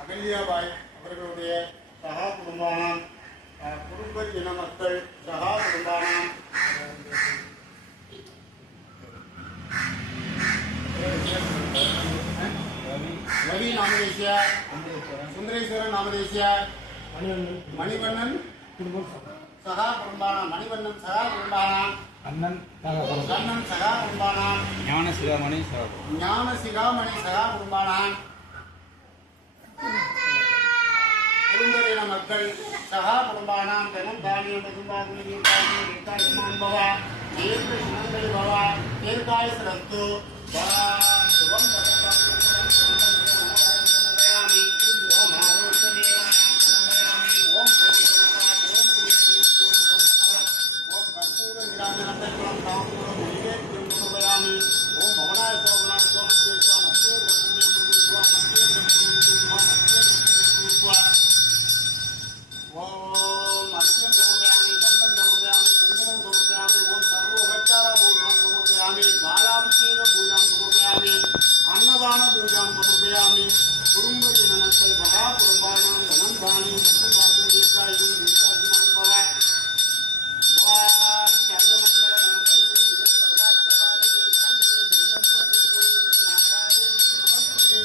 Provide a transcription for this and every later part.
அகல்யாபாய் அவர்களுடைய சகா குடும்பம் குடும்ப இன மக்கள் சகா குடும்பம் ரவி நாமதேசிய சுந்தரேஸ்வரன் நாமதேசிய மணிவண்ணன் சகா குடும்பானாம் மணிவண்ணன் சகா குடும்பானாம் கண்ணன் சகா குடும்பானாம் ஞான சிகாமணி சகா குடும்பானாம் குடும்பரின மக்கள் சகா குடும்பானாம் தனம் தானியம் பசும்பாகுனி பவ தீர்க்க சுமங்கலி பவ தீர்க்காயுஸ்ரஸ்து சுபம் अन्नदान पूजा समर्पयामि कुटुंबी नमस्ते सदा कुटुंबानां धनं धान्यं वस्तुभागं दीर्घायुं दीर्घायुष्मान् भव भवान् सर्वमङ्गल नामये सर्वार्थसाधके शरण्ये त्र्यम्बके नारायणे नमस्ते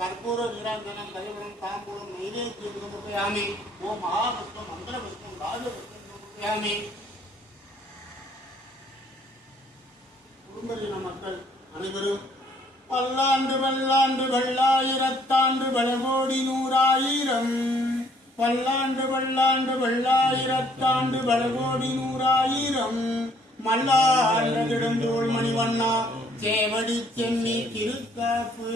कर्पूर नीरांजनं दयवनं तांबूलं नैवेद्यं समर्पयामि ओम महापुष्पं मन्त्रपुष्पं राजपुष्पं समर्पयामि குடும்பரின மக்கள் அனைவரும் பல்லாண்டு பல்லாண்டு பல்லாயிரத்தாண்டு பலகோடி நூறாயிரம் பல்லாண்டு பல்லாண்டு பல்லாயிரத்தாண்டு பலகோடி நூறாயிரம் மல்லாண்ட திடந்தோள் மணிவண்ணா சேவடி சென்னி திருக்காப்பு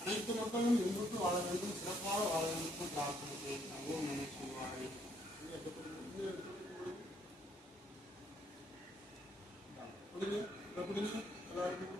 அனைத்து மக்களும் இன்புற்று வாழ வேண்டும் சிறப்பாக வாழ வேண்டும் பிரார்த்தனை செய்வார்கள்.